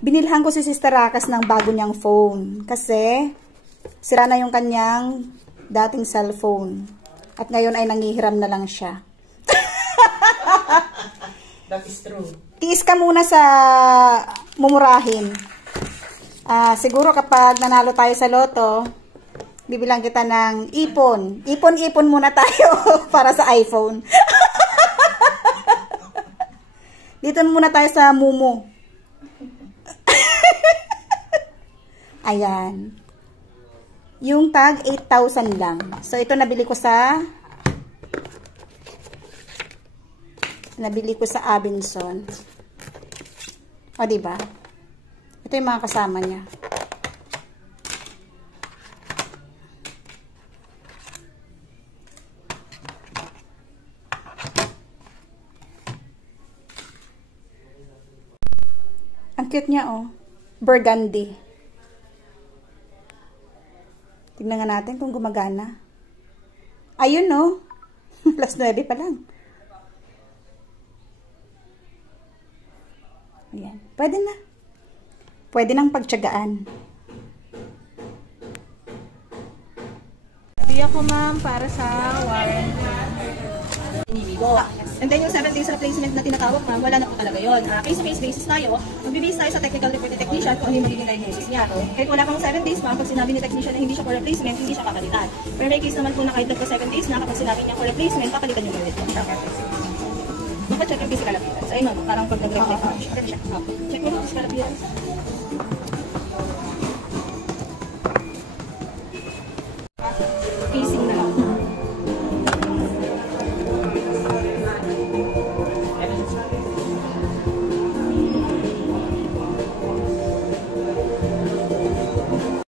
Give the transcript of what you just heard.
Binilhan ko si Sister Rakas ng bago niyang phone. Kasi, sira na yung kanyang dating cellphone. At ngayon ay nangihiram na lang siya. That is true. Tiis ka muna sa mumurahin. Siguro kapag nanalo tayo sa loto, bibilang kita ng ipon. Ipon-ipon muna tayo para sa iPhone. Dito muna tayo sa Mumu. Ayan. Yung tag, 8,000 lang. So, ito nabili ko sa Abenson. O, diba? Ito yung mga kasama niya. Ang cute niya, oh. Burgundy. Tignan nga natin kung gumagana. Ayun, no? Plus 9 pa lang. Ayan. Pwede na. Pwede nang pagtiyagaan. Sabi ako, ma'am, para sa warranty. And then yung 7 days replacement na tinatawag, ma'am, wala na po talaga yun. Case-to-case basis tayo. Mag-base tayo sa technical report ni technician kung ano yung magiging diagnosis niya. Kahit wala pang 7 days, ma'am, pag sinabi ni technician na hindi siya for replacement, hindi siya papalitan. Pero may case naman po na kahit nagpa 7 days na kapag sinabi niya for replacement, papalitan yung unit po. Check yung physical appearance. Ayun, no, parang pag nag-reflect siya. Check mo yung physical appearance.